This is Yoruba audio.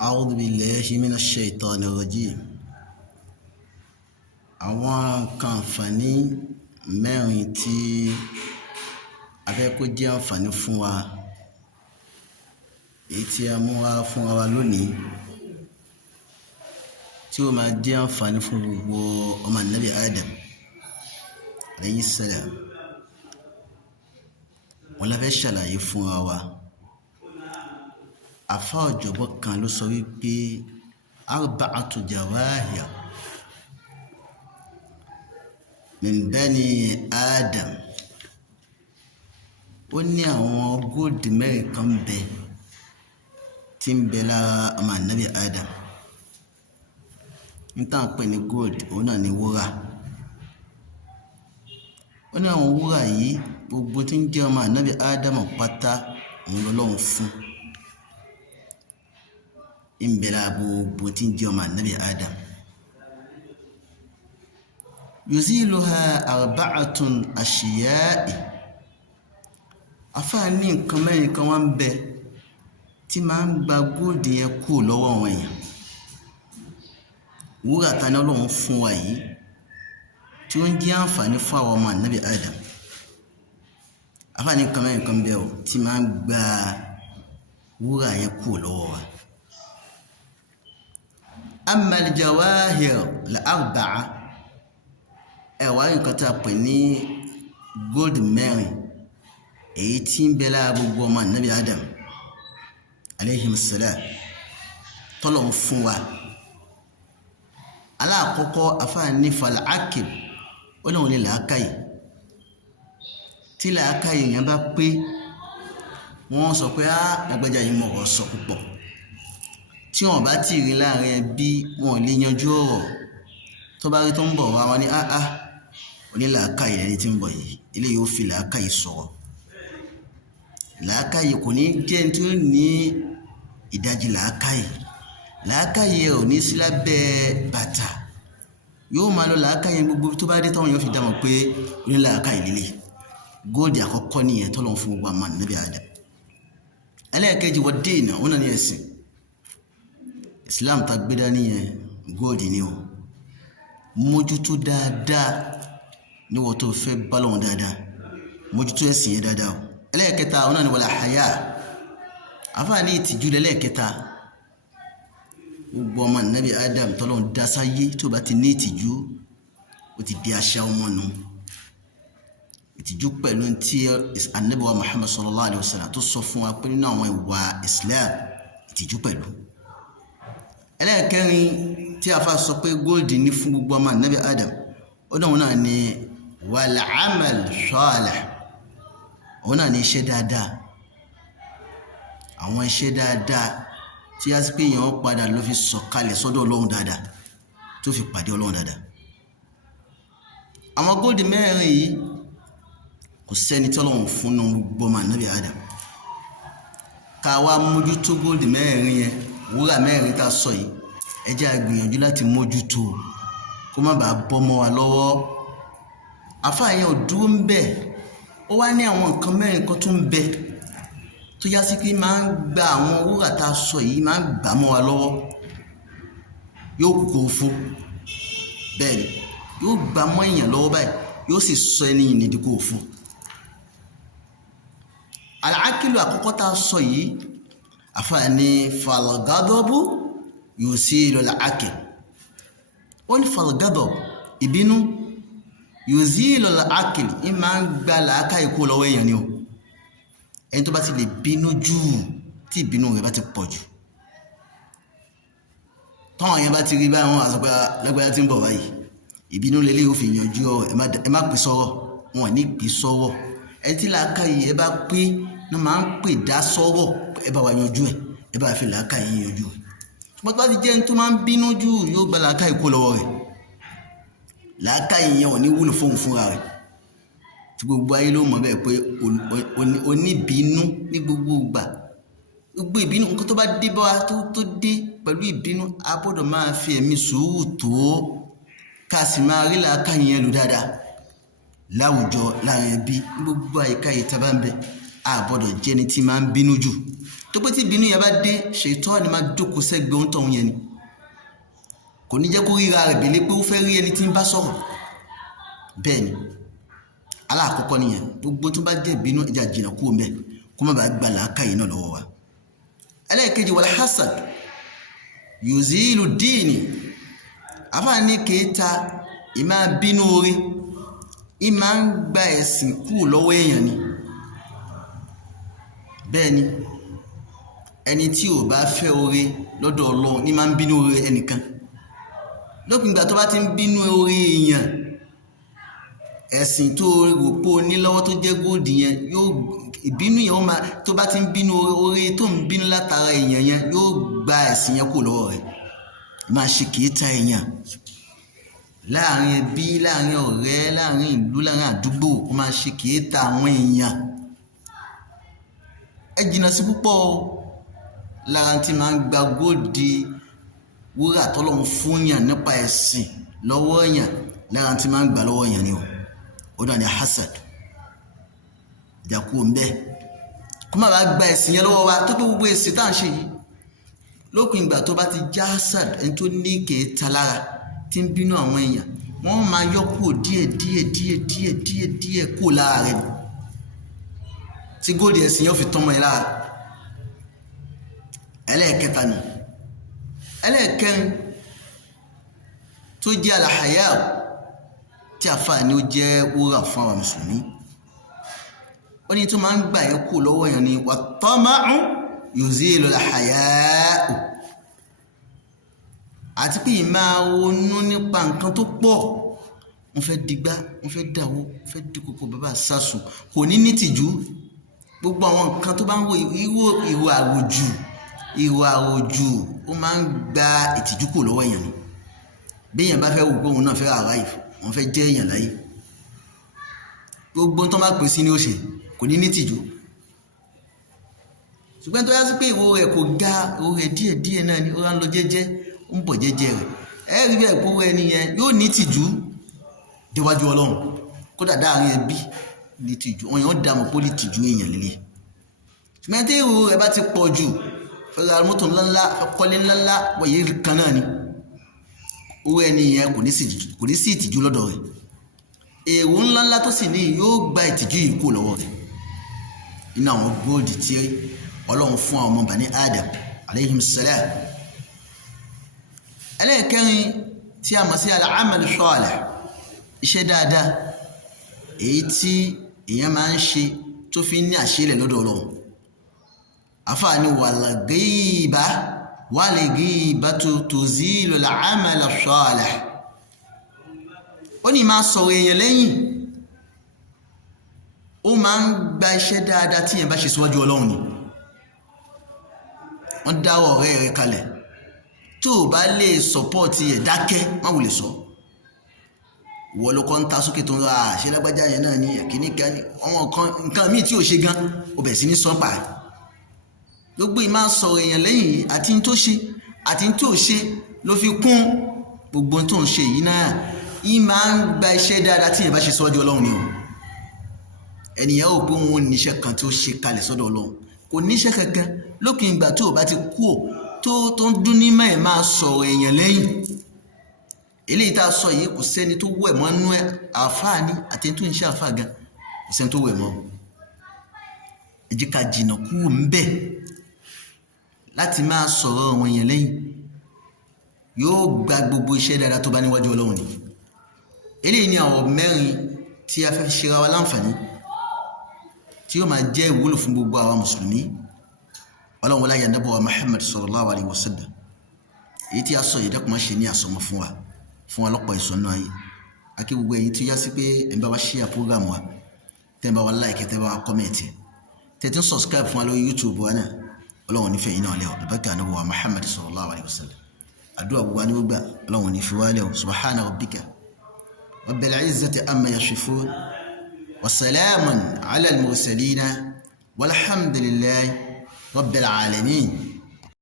أعوذ بالله من الشيطان الرجيم. àwọn kan àǹfààní mẹ́rin tí a fẹ́ kó jẹ́ àǹfààní fún wa èyí tí a mú wá fún wa lónìí tí ó máa jẹ́ àǹfààní fún gbogbo ọmọ Ànábì Adam alayhi salam. wọ́n la fẹ́ ṣàlàyé fún wa. àfáà ọ̀jọ̀gbọ́n kan ló sọ wípé arba'atu jawahir min bani Adam. ó ní àwọn góòdì mẹ́rin kan bẹ tí ń bẹ lára ọmọ Ànábì Adam. níta ń pè ní gold òun náà ní wúrà. ó ní àwọn wúrà yìí gbogbo tí ń jẹ́ ọmọ Ànábì Adam pátá òun lọ́lọ́run fún. ń bẹ lára gbogbo tí ń jẹ́ ọmọ Ànábì Adam. yuziluha arba'atun ashiya'i. afáà ní nǹkan mẹ́rin kan wá ń bẹ tí máa ń gba góòdì yẹn kú lọ́wọ́ wọn èèyàn. wúrà ta ni Ọlọ́run fún wa yìí tí ó ń jẹ́ àǹfààní fún àwọn ọmọ Ànábì Adam. afáà ní nǹkan mẹ́rin kan bẹ ọ tí máa ń gba wúrà yẹn kú lọ́wọ́ wa. amma al-jawahir al-arba'a. ẹ̀wà nǹkan tá a pè ní gold mẹ́rin èyí tí ń bẹ lára gbogbo ọmọ Ànábì Adam alayhim salam tọ́lọ̀ ń fún wa. aláàkọ́kọ́ afáà ní fal-aql. ó náà ní làákàyè. tí làákàyè yẹn bá pé wọ́n sọ pé lágbájá yìí mọ̀ ọ́ sọ púpọ̀. tí wọ́n bá tì rí láàrin ẹbí wọn lè yanjú ọ̀rọ̀. tó bá rí tó ń bọ̀ wá wọn ní onílàákàyè ẹni tí ń bọ̀ yìí ilé yóò fi làákàyè sọ̀rọ̀. làákàyè kò ní jẹ́ ní tí ó ní ìdajì làákàyè. làákàyè ò ní sí lábẹ́ bàtà. yóò máa lọ làákàyè gbogbo tó bá dé táwọn yóò fi dámọ̀ pé onílàákàyè líle. góòdì àkọ́kọ́ nìyẹn tó lọ́n fún gbogbo àmọ́ Ànábì Adam. ẹlẹ́ẹ̀kejì wọ́n dé ìnà òun náà ní ẹ̀sìn. Islam tá gbé dání yẹn góòdì ni o. mójútó dáadáa ní wọ́n tó fẹ́ bálọ̀wọ̀n dáadáa. mójútó ẹ̀sìn yẹn dáadáa o. ẹlẹ́ẹ̀kẹta òun náà ní wala haya. àfáà ní ìtìjú lẹ́lẹ́ẹ̀kẹta. gbogbo ọmọ Ànábì Adam tọ́lọ́run dá sáyé tó bá ti ní ìtìjú ó ti di àṣà ọmọ nù. ìtìjú pẹ̀lú tí Ànábì wa Muhammad sallallahu alayhi wa sallam tó sọ fún wa pé nínú àwọn ìwà Islam ìtìjú pẹ̀lú. ẹlẹ́ẹ̀kẹrin tí àfáà sọ pé gold ní fún gbogbo ọmọ Ànábì Adam ó dáwọn náà ní wal amal salih. òun náà ní iṣẹ́ dáadáa. àwọn iṣẹ́ dáadáa tí a sì pé èèyàn padà ló fi sọ̀kalẹ̀ sọ́dọ̀ Ọlọ́run dáadáa tó fi pàdé Ọlọ́run dáadáa. àwọn góòdì mẹ́rin yìí kò sẹ́ni tí Ọlọ́run fún nínú gbogbo ọmọ Ànábì Adam. ká wá mójútó góòdì mẹ́rin yẹn wúrà mẹ́rin tá a sọ yìí ẹ jẹ́ a gbìyànjú láti mójútó kó má bàa bọ́ mọ́ wa lọ́wọ́. àfáà yẹn ò dúró ń bẹ̀. ó wá ní àwọn nǹkan mẹ́rin kan tó ń bẹ tó yá sí pé máa ń gba àwọn wúrà tá a sọ yìí máa ń gbà mọ́ wa lọ́wọ́. yóò kúkú fún bẹ́ẹ̀ ni yóò gbà mọ́ èèyàn lọ́wọ́ báyìí yóò sì sọ ẹni yìí nídìí kó fún. al-aqlu àkọ́kọ́ tá a sọ yìí àfáà ní fal-ghadabu yuzilu al-aql. ó ní fal-ghadab ìbínú yuzilu al-aql ń máa ń gba làákàyè kó lọ́wọ́ èèyàn ni o. ẹni tó bá ti lè bínú jù tí ìbínú rẹ̀ bá ti pọ̀ jù táwọn yẹn bá ti rí báyìí wọn àṣọ pé lágbájá tí ń bọ̀ báyìí ìbínú lélẹ́ yóò fi yanjú ọ ẹ má pè sọ́wọ́ wọn ní pè sọ́wọ́. ẹni tí làákàyè ẹ bá pé ní máa ń pè dá sọ́wọ́ ẹ bá wa yanjú ẹ bá fi làákàyè yanjú ẹ. ṣùgbọ́n tó bá ti jẹ́ ẹni tó máa ń bínú jù yóò gba làákàyè kó lọ́wọ́ rẹ̀. làákàyè yẹn ò ní wúlò fóun fúnra rẹ̀ tí gbogbo ayé ló mọ̀ bẹ́ẹ̀ pé oníbínú ní gbogbo ìgbà. gbogbo ìbínú nǹkan tó bá dé bá wa tó dé pẹ̀lú ìbínú a gbọ́dọ̀ máa fi ẹ̀mí sùúrù tó ká sì máa rí làákàyè yẹn lò dáadáa láwùjọ láàrin ẹbí gbogbo àyíká yìí tá a bá ń bẹ a gbọ́dọ̀ jẹ́ni tí máa ń bínú jù tó pé tí ìbínú yẹn bá dé ṣètánì máa jókòó sẹ́gbẹ̀ẹ́ ohun tóun yẹn ni kò ní jẹ́ kó ríra rẹ̀ bèlé pé ó fẹ́ rí ẹni tí ń bá sọ̀rọ̀ bẹ́ẹ̀ ni aláàkọ́kọ́ nìyẹn gbogbo tó bá jẹ́ ìbínú ẹja jìnnà kúrò ńbẹ̀ kó má bàa gbà làákàyè náà lọ́wọ́ wa. ẹlẹ́ẹ̀kejì wal hasad yuzilu díìnì àfààní kèéta ìmá bínú orí ìmá ń gba ẹ̀sìn kúrò lọ́wọ́ èèyàn ni bẹ́ẹ̀ ni ẹni tí ò bá fẹ́ orí lọ́dọ̀ Ọlọ́run ní máa ń bínú orí ẹnìkan lópin ìgbà tó bá ti ń bínú orí èèyàn ẹ̀sìn tó rò pé o ní lọ́wọ́ tó jẹ́ góòdì yẹn yóò ìbínú yẹn ó máa tó bá ti ń bínú orí tó ń bínú látara èèyàn yẹn yóò gba ẹ̀sìn yẹn kúrò lọ́wọ́ rẹ̀ máa ṣe kèéta èèyàn láàrin ẹbí láàrin ọ̀rẹ́ láàrin ìlú láàrin àdúgbò ó máa ṣe kèéta àwọn èèyàn ẹ jìnnà sí púpọ̀ lára tí máa ń gba góòdì wúrà tọ́lọ́run fún yàn nípa ẹ̀sìn lọ́wọ́ yàn lára tí máa ń gbà lọ́wọ́ yàn ni ó dà ní hasad ìjàkú ń bẹ kó má bàa gba ẹ̀sìn yẹn lọ́wọ́ wa tó pé gbogbo èsì tá à ń ṣe yìí lópin ìgbà tó bá ti já hasad ẹni tó ní kèéta lára tí ń bínú àwọn èèyàn wọ́n máa yọ kúrò díẹ̀ kúrò lára rẹ̀ tí góòdì ẹ̀sìn yẹn ó fi tọ́mọ ẹ lára ẹlẹ́ẹ̀kẹta ni ẹlẹ́ẹ̀kẹrin tó jẹ́ alahaya tí àfààní ó jẹ́ wúrà fún àwọn mùsùlùmí ó ní tó máa ń gbà yẹn kú lọ́wọ́ yẹn ni wat-tama'u yuzilu alahaya àti pé ìmáa ronú nípa nǹkan tó pọ̀ wọ́n fẹ́ digbá wọ́n fẹ́ dàwó wọ́n fẹ́ dìkòkò bàbá sásùn kò ní nítìjú gbogbo àwọn nǹkan tó bá ń wo ìwò àròjù ó máa ń gba ìtìjú kò lọ́wọ́ èèyàn ni bí èèyàn bá fẹ́ wò pé òun náà fẹ́ àráyè wọ́n fẹ́ jẹ́ èèyàn láyé gbogbo tó máa pè sí ní ó ṣe kò ní nítìjú ṣùgbọ́n tó yá sí pé ìwò rẹ̀ kò ga ìwò rẹ̀ díẹ̀ náà ni ó rán lọ jẹ́jẹ́ ó ń bọ̀ jẹ́jẹ́ rẹ̀ ẹ̀rí bẹ́ẹ̀ pé ẹni yẹn yóò nítìjú déwájú Ọlọ́run kódà dáàrin ẹbí nítìjú wọn yóò dá mọ̀ pé ó nítìjú èèyàn lélẹ̀ ṣùgbọ́n tí ìwò rẹ̀ bá ti pọ̀ jù fẹ́ra mọ́tò ńláńlá kọ́lé ńláńlá wọ̀nyí kan náà ni owó ẹni yẹn kò ní sí ìtìjú lọ́dọ̀ rẹ̀ èrò ńláńlá tó sì ní yóò gba ìtìjú yìí kúrò lọ́wọ́ rẹ̀ nínú àwọn góòdì tí Ọlọ́run fún àwọn ọmọ Bani Adam alayhim salam ẹlẹ́ẹ̀kẹrin tí a mọ̀ sí al-amal salih iṣẹ́ dáadáa èyí tí èèyàn máa ń ṣe tó fi ní àṣílẹ̀ lọ́dọ̀ Ọlọ́run àfààní wal-ghibatu tuzilu al-amal as-salih ó ní máa sọ̀rọ̀ èèyàn lẹ́yìn ó máa ń gba iṣẹ́ dáadáa tí èèyàn bá ṣe síwájú Ọlọ́run ni wọ́n dáwọ́ ọ̀rẹ́ rẹ̀ kalẹ̀ tó o bá lè sọ́pọ́ọ̀tì ẹ̀ dákẹ́ má wò lè sọ wọ́n ló kọ́ ń ta sókè tó ń ra àṣẹ lágbájá yẹn náà ní ẹ̀kíní kan ní ọmọ nǹkan míì tí ò ṣe gan ó bẹ̀ sí ní sọ́pà rẹ̀ gbogbo ìmá sọ̀rọ̀ èèyàn lẹ́yìn yìí àti tó ṣe àti tó ṣe ló fi kún gbogbo tó ń ṣe yìí náà yìí máa ń gba iṣẹ́ dáadáa tí èèyàn bá ṣe síwájú Ọlọ́run ni o ẹnìyàn ò pé wọn ò níṣẹ́ kan tí ó ṣe kalẹ̀ sọ́dọ̀ Ọlọ́run kò níṣẹ́ kankan lópin ìgbà tó o bá ti kú ò tó ń dún ní mẹ́ẹ̀ máa sọ̀rọ̀ èèyàn lẹ́yìn eléyìí tá a sọ yìí kò sẹ́ni tó wẹ̀ mọ́ nú àáfàá ní àti tó ń ṣe àáfàá gan kò sẹ́ni tó wẹ̀ mọ́ ẹ jẹ́ ká jìnnà kúrò ń bẹ̀ láti máa sọ̀rọ̀ àwọn èèyàn lẹ́yìn yóò gba gbogbo iṣẹ́ dáadáa tó bá níwájú Ọlọ́run ni eléyìí ni àwọn mẹ́rin tí a fẹ́ ṣe ra wa láǹfààní tí yóò máa jẹ́ ìwúlò fún gbogbo àwa mùsùlùmí Ọlọ́run wọlé ayé ànábì wa Muhammad sallallahu alayhi wa sallam èyí tí a sọ yìí dẹ́kun máa ṣe ní àsọmọ fún wa lọ́pọ̀ ìsọ̀nà ayé akí gbogbo ẹ̀yin tí ó yá sí pé ẹ̀ ń bá wa share program wa tẹ́ ń bá wa like tẹ́ ń bá wa comment tẹ́ tí ń subscribe fún wa lórí YouTube wa náà Ọlọ́run ní fẹ́ yín náà lẹ́wọ̀ lọ́bàkà ànábì wa Muhammad sallallahu alayhi wa sallam àdúrà gbogbo wa ní gbogbo Ọlọ́run ní fi wá lẹ́wọ̀ subhana rabbika rabbil izzati amma yasifun wa salamun ala al-mursalin walhamdulillahi rabbil alamin.